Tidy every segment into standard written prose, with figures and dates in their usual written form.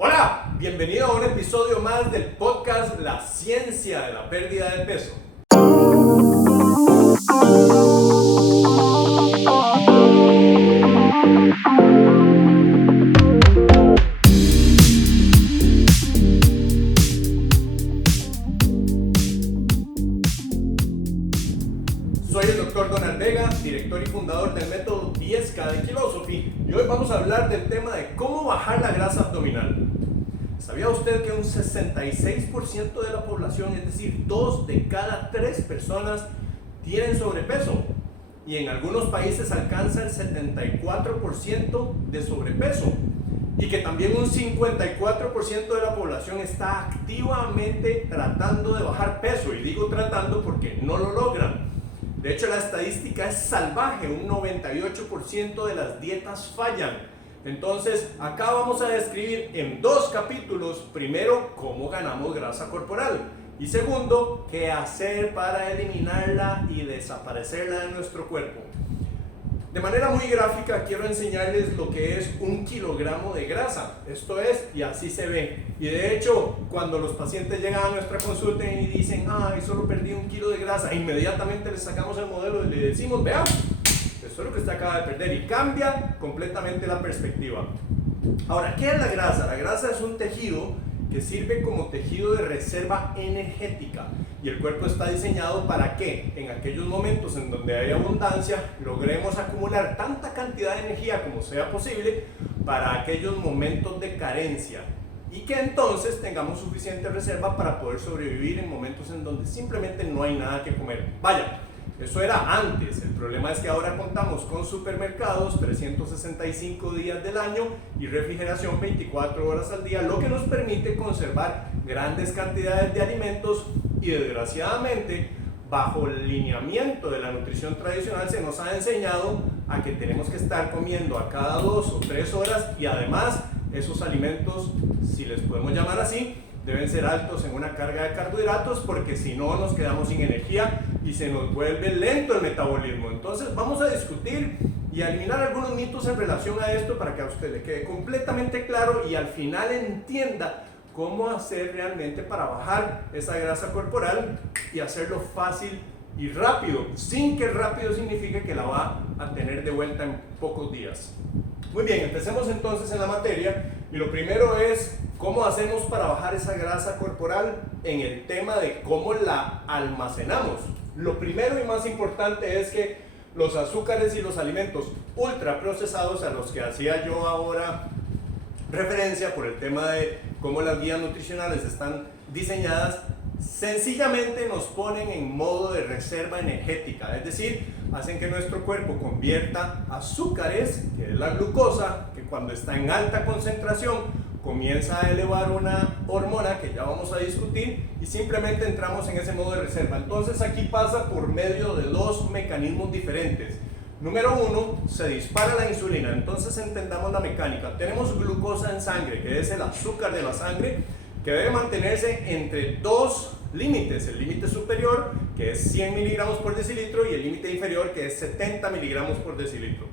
Hola, bienvenido a un episodio más del podcast La Ciencia de la Pérdida de Peso. Soy el Dr. Donald Vega, director y fundador del método 10K de Kilosophy, y hoy vamos a hablar del tema de cómo bajar la grasa abdominal. ¿Sabía usted que un 66% de la población, es decir, 2 de cada 3 personas, tienen sobrepeso? Y en algunos países alcanza el 74% de sobrepeso. Y que también un 54% de la población está activamente tratando de bajar peso. Y digo tratando porque no lo logran. De hecho, la estadística es salvaje, un 98% de las dietas fallan. Entonces, acá vamos a describir en 2 capítulos, primero, cómo ganamos grasa corporal y segundo, qué hacer para eliminarla y desaparecerla de nuestro cuerpo. De manera muy gráfica quiero enseñarles lo que es 1 kilogramo de grasa. Esto es, y así se ve. Y de hecho, cuando los pacientes llegan a nuestra consulta y dicen, ay, solo perdí 1 kilo de grasa, inmediatamente les sacamos el modelo y le decimos, vean, esto es lo que usted acaba de perder, y cambia completamente la perspectiva. Ahora, ¿qué es la grasa? La grasa es un tejido que sirve como tejido de reserva energética, y el cuerpo está diseñado para que en aquellos momentos en donde hay abundancia logremos acumular tanta cantidad de energía como sea posible para aquellos momentos de carencia, y que entonces tengamos suficiente reserva para poder sobrevivir en momentos en donde simplemente no hay nada que comer. Vaya, eso era antes. El problema es que ahora contamos con supermercados 365 días del año y refrigeración 24 horas al día, lo que nos permite conservar grandes cantidades de alimentos, y desgraciadamente, bajo el lineamiento de la nutrición tradicional, se nos ha enseñado a que tenemos que estar comiendo a cada 2 o 3 horas, y además esos alimentos, si les podemos llamar así, deben ser altos en una carga de carbohidratos, porque si no nos quedamos sin energía y se nos vuelve lento el metabolismo. Entonces vamos a discutir y a eliminar algunos mitos en relación a esto para que a usted le quede completamente claro y al final entienda cómo hacer realmente para bajar esa grasa corporal y hacerlo fácil y rápido, sin que rápido signifique que la va a tener de vuelta en pocos días. Muy bien, empecemos entonces en la materia, y lo primero es cómo hacemos para bajar esa grasa corporal en el tema de cómo la almacenamos. Lo primero y más importante es que los azúcares y los alimentos ultraprocesados, a los que hacía yo ahora referencia por el tema de cómo las guías nutricionales están diseñadas, sencillamente nos ponen en modo de reserva energética, es decir, hacen que nuestro cuerpo convierta azúcares, que es la glucosa, que cuando está en alta concentración comienza a elevar una hormona que ya vamos a discutir, y simplemente entramos en ese modo de reserva. Entonces aquí pasa por medio de 2 mecanismos diferentes. Número 1, se dispara la insulina. Entonces entendamos la mecánica. Tenemos glucosa en sangre, que es el azúcar de la sangre, que debe mantenerse entre 2 límites. El límite superior, que es 100 miligramos por decilitro, y el límite inferior, que es 70 miligramos por decilitro.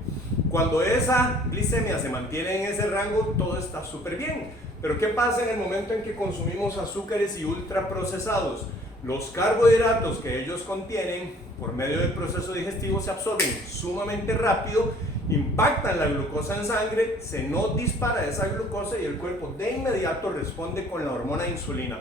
Cuando esa glicemia se mantiene en ese rango, todo está súper bien. Pero ¿qué pasa en el momento en que consumimos azúcares y ultraprocesados? Los carbohidratos que ellos contienen, por medio del proceso digestivo, se absorben sumamente rápido, impactan la glucosa en sangre, se nos dispara esa glucosa y el cuerpo de inmediato responde con la hormona insulina,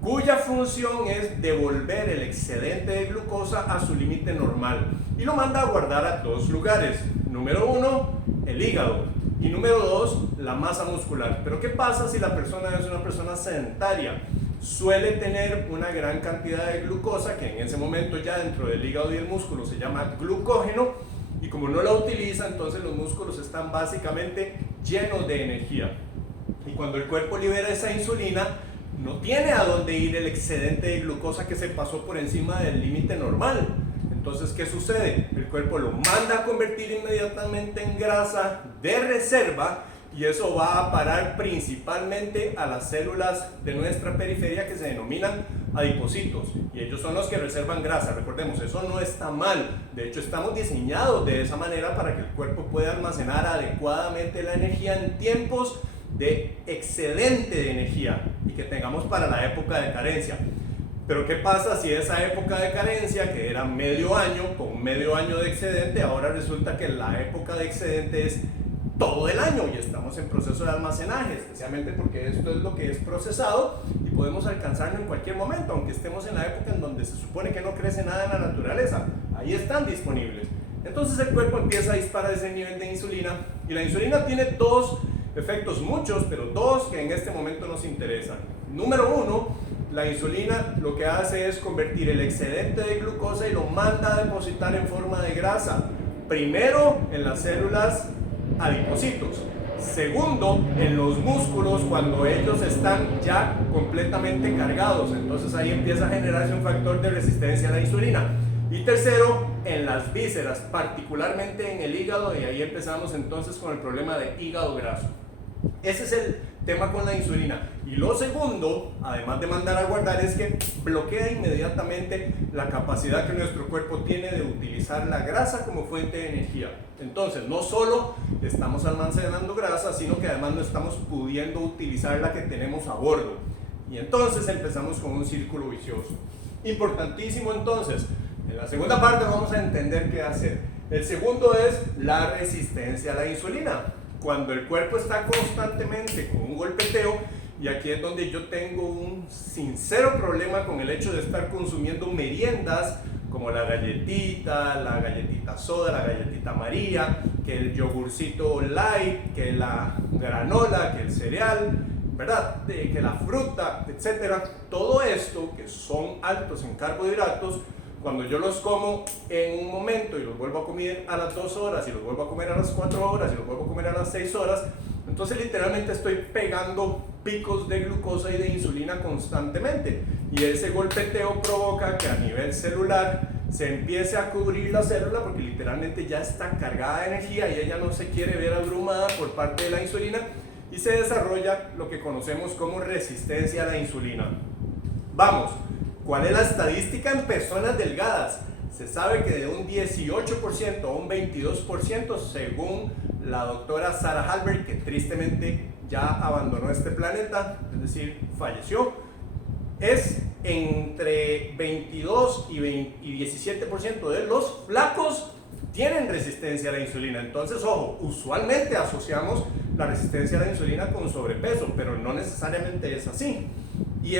cuya función es devolver el excedente de glucosa a su límite normal, y lo manda a guardar a 2 lugares. Número 1, el hígado, y número 2, la masa muscular. Pero ¿qué pasa si la persona es una persona sedentaria? Suele tener una gran cantidad de glucosa, que en ese momento ya dentro del hígado y el músculo se llama glucógeno, y como no la utiliza, entonces los músculos están básicamente llenos de energía. Y cuando el cuerpo libera esa insulina, no tiene a dónde ir el excedente de glucosa que se pasó por encima del límite normal. Entonces, ¿qué sucede? El cuerpo lo manda a convertir inmediatamente en grasa de reserva, y eso va a parar principalmente a las células de nuestra periferia, que se denominan adipocitos, y ellos son los que reservan grasa. Recordemos, eso no está mal. De hecho, estamos diseñados de esa manera para que el cuerpo pueda almacenar adecuadamente la energía en tiempos de excedente de energía y que tengamos para la época de carencia. Pero ¿qué pasa si esa época de carencia, que era medio año, con medio año de excedente, ahora resulta que la época de excedente es todo el año y estamos en proceso de almacenaje, especialmente porque esto es lo que es procesado y podemos alcanzarlo en cualquier momento, aunque estemos en la época en donde se supone que no crece nada en la naturaleza, ahí están disponibles. Entonces el cuerpo empieza a disparar ese nivel de insulina y la insulina tiene dos efectos, muchos, pero dos que en este momento nos interesan. Número uno, la insulina lo que hace es convertir el excedente de glucosa y lo manda a depositar en forma de grasa, primero en las células adipocitos, segundo en los músculos cuando ellos están ya completamente cargados, entonces ahí empieza a generarse un factor de resistencia a la insulina, y tercero en las vísceras, particularmente en el hígado, y ahí empezamos entonces con el problema de hígado graso. Ese es el tema con la insulina. Y lo segundo, además de mandar a guardar, es que bloquea inmediatamente la capacidad que nuestro cuerpo tiene de utilizar la grasa como fuente de energía. Entonces, no solo estamos almacenando grasa, sino que además no estamos pudiendo utilizar la que tenemos a bordo. Y entonces empezamos con un círculo vicioso. Importantísimo entonces. En la segunda parte vamos a entender qué hacer. El segundo es la resistencia a la insulina. Cuando el cuerpo está constantemente con un golpeteo, y aquí es donde yo tengo un sincero problema con el hecho de estar consumiendo meriendas como la galletita soda, la galletita María, que el yogurcito light, que la granola, que el cereal, ¿verdad? Que la fruta, etcétera. Todo esto que son altos en carbohidratos, cuando yo los como en un momento y los vuelvo a comer a las 2 horas y los vuelvo a comer a las 4 horas y los vuelvo a comer a las 6 horas, entonces literalmente estoy pegando picos de glucosa y de insulina constantemente, y ese golpeteo provoca que a nivel celular se empiece a cubrir la célula porque literalmente ya está cargada de energía y ella no se quiere ver abrumada por parte de la insulina, y se desarrolla lo que conocemos como resistencia a la insulina. Vamos, ¿cuál es la estadística en personas delgadas? Se sabe que de un 18% a un 22%, según la doctora Sarah Halberg, que tristemente ya abandonó este planeta, es decir, falleció, es entre 22 y 17% de los flacos tienen resistencia a la insulina. Entonces, ojo, usualmente asociamos la resistencia a la insulina con sobrepeso, pero no necesariamente es así. Y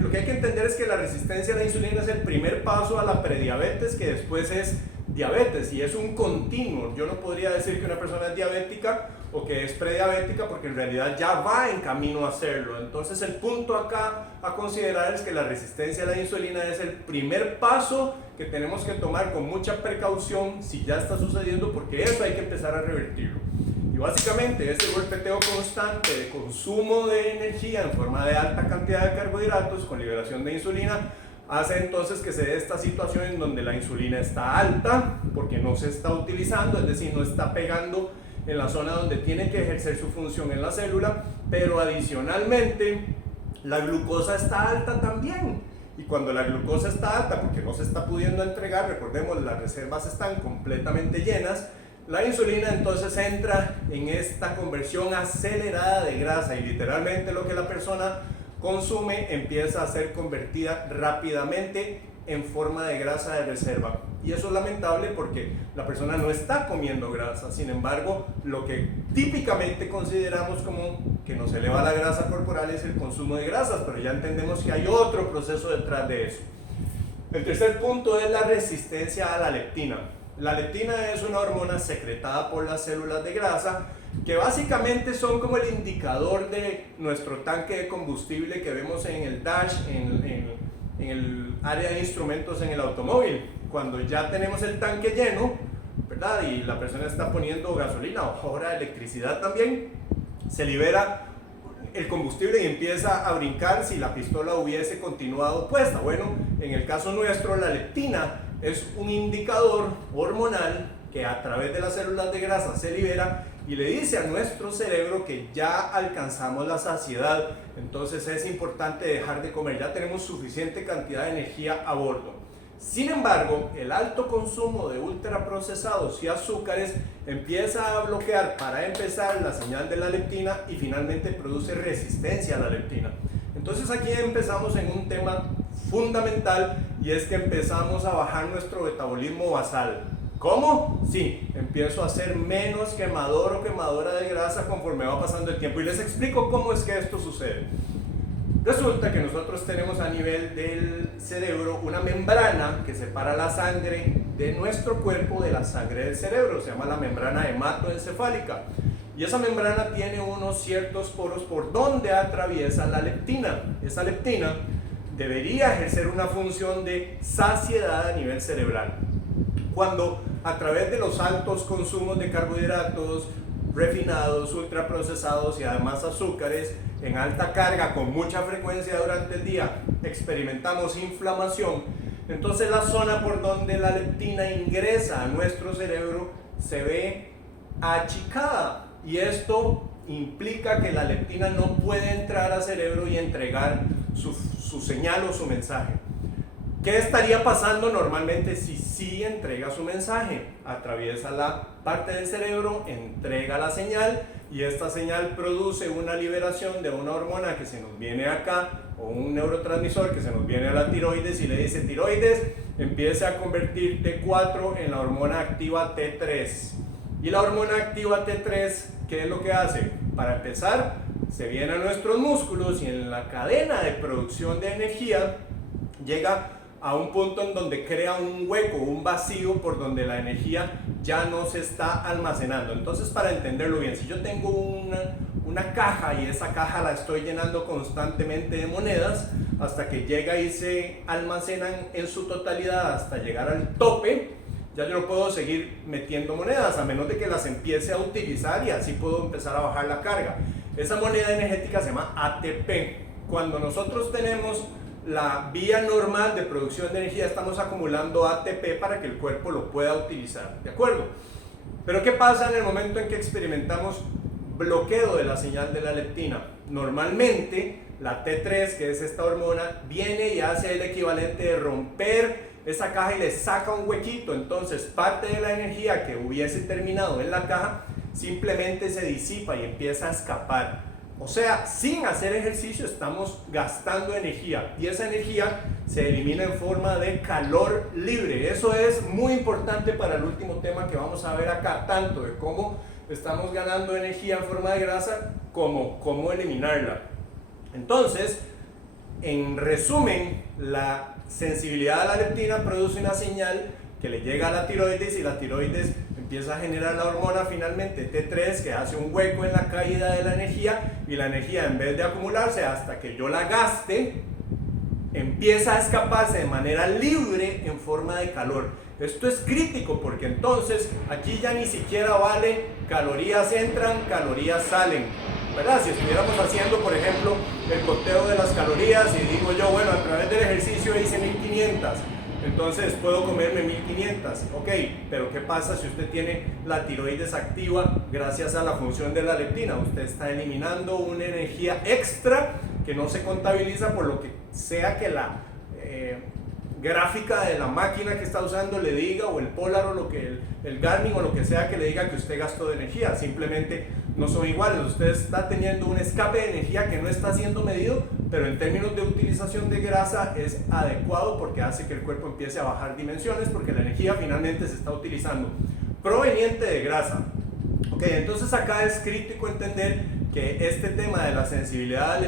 lo que hay que entender es que la resistencia a la insulina es el primer paso a la prediabetes, que después es diabetes, y es un continuo. Yo no podría decir que una persona es diabética o que es prediabética, porque en realidad ya va en camino a hacerlo. Entonces el punto acá a considerar es que la resistencia a la insulina es el primer paso que tenemos que tomar con mucha precaución si ya está sucediendo, porque eso hay que empezar a revertirlo. Y básicamente ese golpeteo constante de consumo de energía en forma de alta cantidad de carbohidratos con liberación de insulina hace entonces que se dé esta situación en donde la insulina está alta porque no se está utilizando, es decir, no está pegando en la zona donde tiene que ejercer su función en la célula, pero adicionalmente la glucosa está alta también. Y cuando la glucosa está alta porque no se está pudiendo entregar, recordemos, las reservas están completamente llenas, la insulina entonces entra en esta conversión acelerada de grasa y literalmente lo que la persona consume empieza a ser convertida rápidamente en forma de grasa de reserva. Y eso es lamentable porque la persona no está comiendo grasa. Sin embargo, lo que típicamente consideramos como que nos eleva la grasa corporal es el consumo de grasas, pero ya entendemos que hay otro proceso detrás de eso. El tercer punto es la resistencia a la leptina. La leptina es una hormona secretada por las células de grasa que básicamente son como el indicador de nuestro tanque de combustible que vemos en el dash, en el área de instrumentos en el automóvil. Cuando ya tenemos el tanque lleno, ¿verdad? Y la persona está poniendo gasolina o ahora electricidad también, se libera el combustible y empieza a brincar si la pistola hubiese continuado puesta. Bueno, en el caso nuestro, la leptina es un indicador hormonal que a través de las células de grasa se libera y le dice a nuestro cerebro que ya alcanzamos la saciedad, entonces es importante dejar de comer, ya tenemos suficiente cantidad de energía a bordo. Sin embargo, el alto consumo de ultraprocesados y azúcares empieza a bloquear para empezar la señal de la leptina y finalmente produce resistencia a la leptina. Entonces aquí empezamos en un tema fundamental y es que empezamos a bajar nuestro metabolismo basal. ¿Cómo? Sí, empiezo a ser menos quemador o quemadora de grasa conforme va pasando el tiempo y les explico cómo es que esto sucede. Resulta que nosotros tenemos a nivel del cerebro una membrana que separa la sangre de nuestro cuerpo de la sangre del cerebro, se llama la membrana hematoencefálica. Y esa membrana tiene unos ciertos poros por donde atraviesa la leptina. Esa leptina debería ejercer una función de saciedad a nivel cerebral. Cuando a través de los altos consumos de carbohidratos, refinados, ultraprocesados y además azúcares en alta carga con mucha frecuencia durante el día experimentamos inflamación, entonces la zona por donde la leptina ingresa a nuestro cerebro se ve achicada y esto implica que la leptina no puede entrar al cerebro y entregar su señal o su mensaje. ¿Qué estaría pasando normalmente si sí entrega su mensaje? Atraviesa la parte del cerebro, entrega la señal y esta señal produce una liberación de una hormona que se nos viene acá o un neurotransmisor que se nos viene a la tiroides y le dice: tiroides, empieza a convertir T4 en la hormona activa T3. Y la hormona activa T3, ¿qué es lo que hace? Para empezar, se viene a nuestros músculos y en la cadena de producción de energía llega a un punto en donde crea un hueco, un vacío por donde la energía ya no se está almacenando. Entonces, para entenderlo bien, si yo tengo una caja y esa caja la estoy llenando constantemente de monedas hasta que llega y se almacenan en su totalidad hasta llegar al tope, ya yo no puedo seguir metiendo monedas a menos de que las empiece a utilizar y así puedo empezar a bajar la carga. Esa moneda energética se llama ATP. Cuando nosotros tenemos la vía normal de producción de energía, estamos acumulando ATP para que el cuerpo lo pueda utilizar, ¿de acuerdo? Pero ¿qué pasa en el momento en que experimentamos bloqueo de la señal de la leptina? Normalmente la T3, que es esta hormona, viene y hace el equivalente de romper esa caja y le saca un huequito. Entonces parte de la energía que hubiese terminado en la caja simplemente se disipa y empieza a escapar. O sea, sin hacer ejercicio estamos gastando energía y esa energía se elimina en forma de calor libre. Eso es muy importante para el último tema que vamos a ver acá, tanto de cómo estamos ganando energía en forma de grasa como cómo eliminarla. Entonces, en resumen, la sensibilidad a la leptina produce una señal que le llega a la tiroides y la tiroides empieza a generar la hormona finalmente T3 que hace un hueco en la caída de la energía y la energía, en vez de acumularse hasta que yo la gaste, empieza a escaparse de manera libre en forma de calor. Esto es crítico porque entonces aquí ya ni siquiera vale calorías entran, calorías salen, ¿verdad? Si estuviéramos haciendo, por ejemplo, el conteo de las calorías y digo yo, bueno, a través del ejercicio hice 1500, entonces puedo comerme 1500, ok, pero ¿qué pasa si usted tiene la tiroides activa gracias a la función de la leptina? Usted está eliminando una energía extra que no se contabiliza por lo que sea que la gráfica de la máquina que está usando le diga, o el Polar o lo que el Garmin o lo que sea que le diga que usted gastó de energía. Simplemente no son iguales. Usted está teniendo un escape de energía que no está siendo medido, pero en términos de utilización de grasa es adecuado porque hace que el cuerpo empiece a bajar dimensiones porque la energía finalmente se está utilizando proveniente de grasa. Ok, entonces acá es crítico entender que este tema de la sensibilidad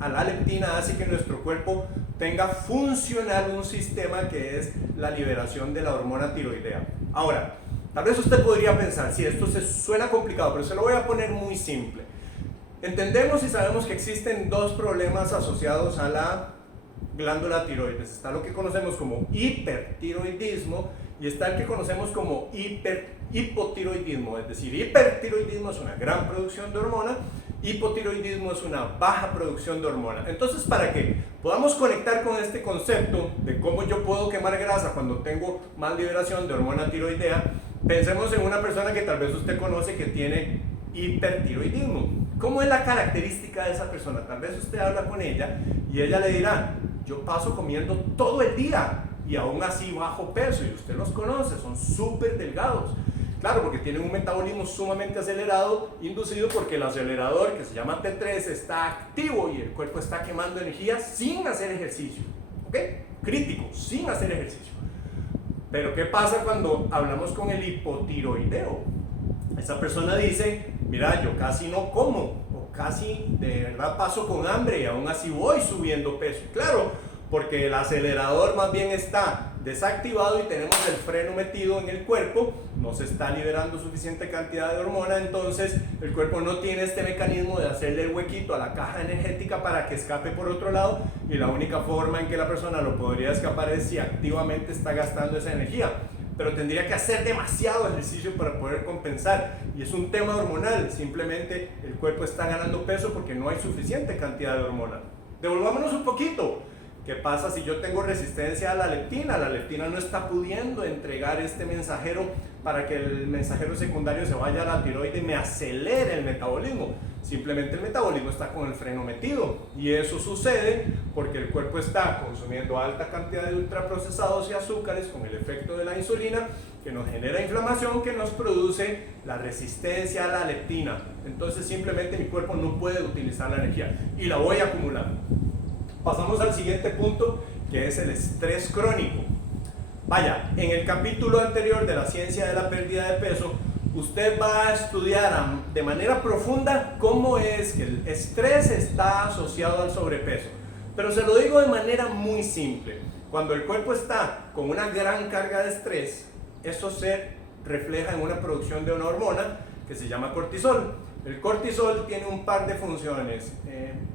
a la leptina hace que nuestro cuerpo tenga funcional un sistema que es la liberación de la hormona tiroidea. Ahora, tal vez usted podría pensar, si esto se suena complicado, pero se lo voy a poner muy simple. Entendemos y sabemos que existen dos problemas asociados a la glándula tiroides. Está lo que conocemos como hipertiroidismo y está el que conocemos como hipotiroidismo. Es decir, hipertiroidismo es una gran producción de hormona, hipotiroidismo es una baja producción de hormona. Entonces, para que podamos conectar con este concepto de cómo yo puedo quemar grasa cuando tengo más liberación de hormona tiroidea, pensemos en una persona que tal vez usted conoce que tiene hipertiroidismo. ¿Cómo es la característica de esa persona? Tal vez usted habla con ella y ella le dirá: yo paso comiendo todo el día, y aún así bajo peso, y usted los conoce, son súper delgados. Claro, porque tienen un metabolismo sumamente acelerado, inducido porque el acelerador, que se llama T3, está activo y el cuerpo está quemando energía sin hacer ejercicio. ¿Ok? Crítico, sin hacer ejercicio. Pero ¿qué pasa cuando hablamos con el hipotiroideo? Esa persona dice, mira, yo casi no como, o casi de verdad paso con hambre y aún así voy subiendo peso. Claro, porque el acelerador más bien está desactivado y tenemos el freno metido en el cuerpo, no se está liberando suficiente cantidad de hormona, entonces el cuerpo no tiene este mecanismo de hacerle el huequito a la caja energética para que escape por otro lado, y la única forma en que la persona lo podría escapar es si activamente está gastando esa energía, pero tendría que hacer demasiado ejercicio para poder compensar, y es un tema hormonal, simplemente el cuerpo está ganando peso porque no hay suficiente cantidad de hormona. Devolvámonos un poquito. ¿Qué pasa si yo tengo resistencia a la leptina? La leptina no está pudiendo entregar este mensajero para que el mensajero secundario se vaya a la tiroide y me acelere el metabolismo. Simplemente el metabolismo está con el freno metido. Y eso sucede porque el cuerpo está consumiendo alta cantidad de ultraprocesados y azúcares con el efecto de la insulina, que nos genera inflamación, que nos produce la resistencia a la leptina. Entonces simplemente mi cuerpo no puede utilizar la energía y la voy acumulando. Pasamos al siguiente punto, que es el estrés crónico. Vaya, en el capítulo anterior de la ciencia de la pérdida de peso, usted va a estudiar de manera profunda cómo es que el estrés está asociado al sobrepeso. Pero se lo digo de manera muy simple. Cuando el cuerpo está con una gran carga de estrés, eso se refleja en una producción de una hormona que se llama cortisol. El cortisol tiene un par de funciones,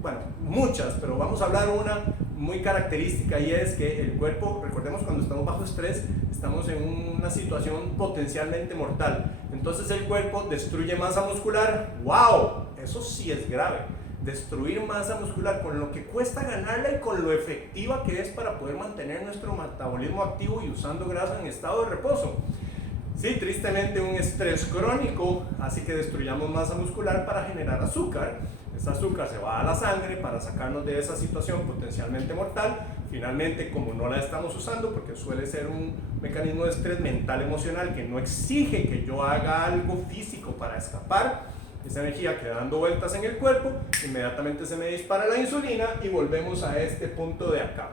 bueno, muchas, pero vamos a hablar una muy característica, y es que el cuerpo, recordemos, cuando estamos bajo estrés, estamos en una situación potencialmente mortal. Entonces el cuerpo destruye masa muscular. ¡Wow! Eso sí es grave. Destruir masa muscular con lo que cuesta ganarla y con lo efectiva que es para poder mantener nuestro metabolismo activo y usando grasa en estado de reposo. Sí, tristemente un estrés crónico hace que destruyamos masa muscular para generar azúcar. Ese azúcar se va a la sangre para sacarnos de esa situación potencialmente mortal. Finalmente, como no la estamos usando, porque suele ser un mecanismo de estrés mental emocional que no exige que yo haga algo físico para escapar, esa energía queda dando vueltas en el cuerpo, inmediatamente se me dispara la insulina y volvemos a este punto de acá.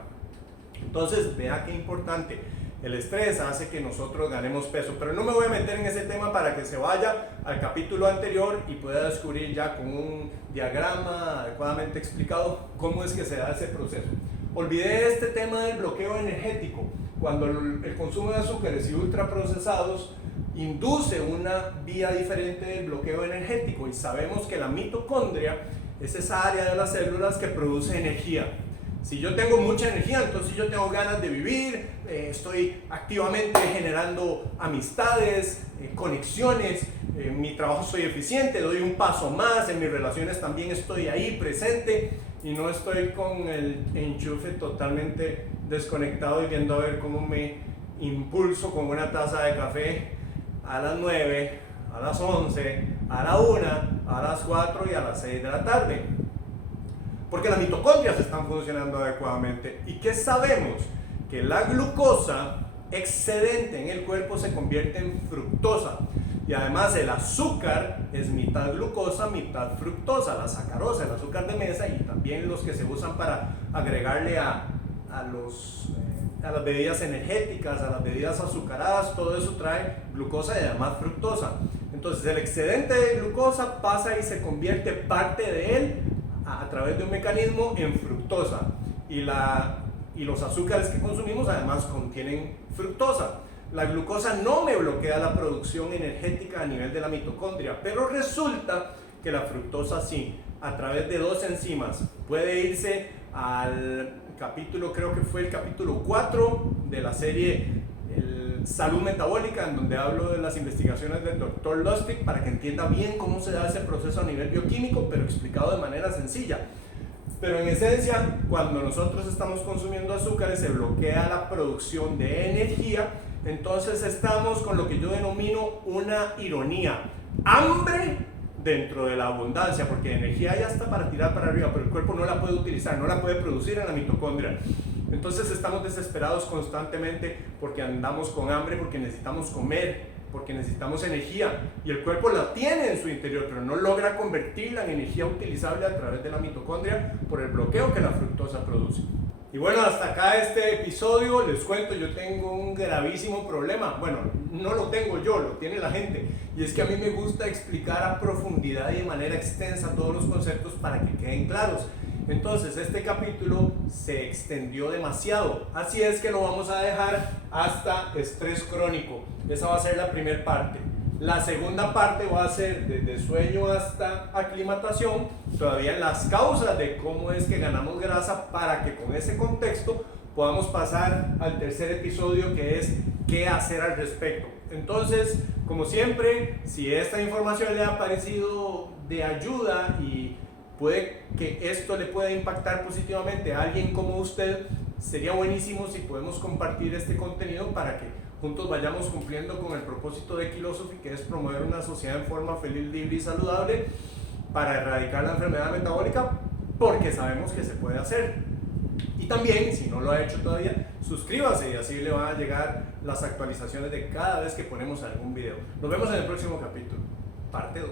Entonces, vea qué importante. El estrés hace que nosotros ganemos peso, pero no me voy a meter en ese tema para que se vaya al capítulo anterior y pueda descubrir ya con un diagrama adecuadamente explicado cómo es que se da ese proceso. Olvidé este tema del bloqueo energético. Cuando el consumo de azúcares y ultraprocesados induce una vía diferente del bloqueo energético, y sabemos que la mitocondria es esa área de las células que produce energía. Si yo tengo mucha energía, entonces yo tengo ganas de vivir, estoy activamente generando amistades, conexiones, en mi trabajo soy eficiente, doy un paso más, en mis relaciones también estoy ahí presente y no estoy con el enchufe totalmente desconectado y viendo a ver cómo me impulso con una taza de café a las 9, a las 11, a la 1, a las 4 y a las 6 de la tarde. Porque las mitocondrias están funcionando adecuadamente. ¿Y qué sabemos? Que la glucosa excedente en el cuerpo se convierte en fructosa. Y además el azúcar es mitad glucosa, mitad fructosa. La sacarosa, el azúcar de mesa, y también los que se usan para agregarle a las bebidas energéticas, a las bebidas azucaradas, todo eso trae glucosa y además fructosa. Entonces el excedente de glucosa pasa y se convierte parte de él a través de un mecanismo en fructosa, y los azúcares que consumimos además contienen fructosa. La glucosa no me bloquea la producción energética a nivel de la mitocondria, pero resulta que la fructosa sí, a través de dos enzimas. Puede irse al capítulo, creo que fue el capítulo 4 de la serie Salud Metabólica, en donde hablo de las investigaciones del Dr. Lustig, para que entienda bien cómo se da ese proceso a nivel bioquímico, pero explicado de manera sencilla. Pero en esencia, cuando nosotros estamos consumiendo azúcares, se bloquea la producción de energía. Entonces estamos con lo que yo denomino una ironía: hambre dentro de la abundancia, porque energía ya está para tirar para arriba, pero el cuerpo no la puede utilizar, no la puede producir en la mitocondria. Entonces estamos desesperados constantemente porque andamos con hambre, porque necesitamos comer, porque necesitamos energía, y el cuerpo la tiene en su interior, pero no logra convertirla en energía utilizable a través de la mitocondria por el bloqueo que la fructosa produce. Y bueno, hasta acá este episodio. Les cuento, yo tengo un gravísimo problema. Bueno, no lo tengo yo, lo tiene la gente. Y es que a mí me gusta explicar a profundidad y de manera extensa todos los conceptos para que queden claros. Entonces este capítulo se extendió demasiado, así es que lo vamos a dejar hasta estrés crónico. Esa va a ser la primera parte. La segunda parte va a ser desde sueño hasta aclimatación, todavía en las causas de cómo es que ganamos grasa, para que con ese contexto podamos pasar al tercer episodio, que es qué hacer al respecto. Entonces, como siempre, si esta información le ha parecido de ayuda y puede que esto le pueda impactar positivamente a alguien como usted, sería buenísimo si podemos compartir este contenido para que juntos vayamos cumpliendo con el propósito de Kilosophy, que es promover una sociedad en forma feliz, libre y saludable para erradicar la enfermedad metabólica, porque sabemos que se puede hacer. Y también, si no lo ha hecho todavía, suscríbase y así le van a llegar las actualizaciones de cada vez que ponemos algún video. Nos vemos en el próximo capítulo, parte 2.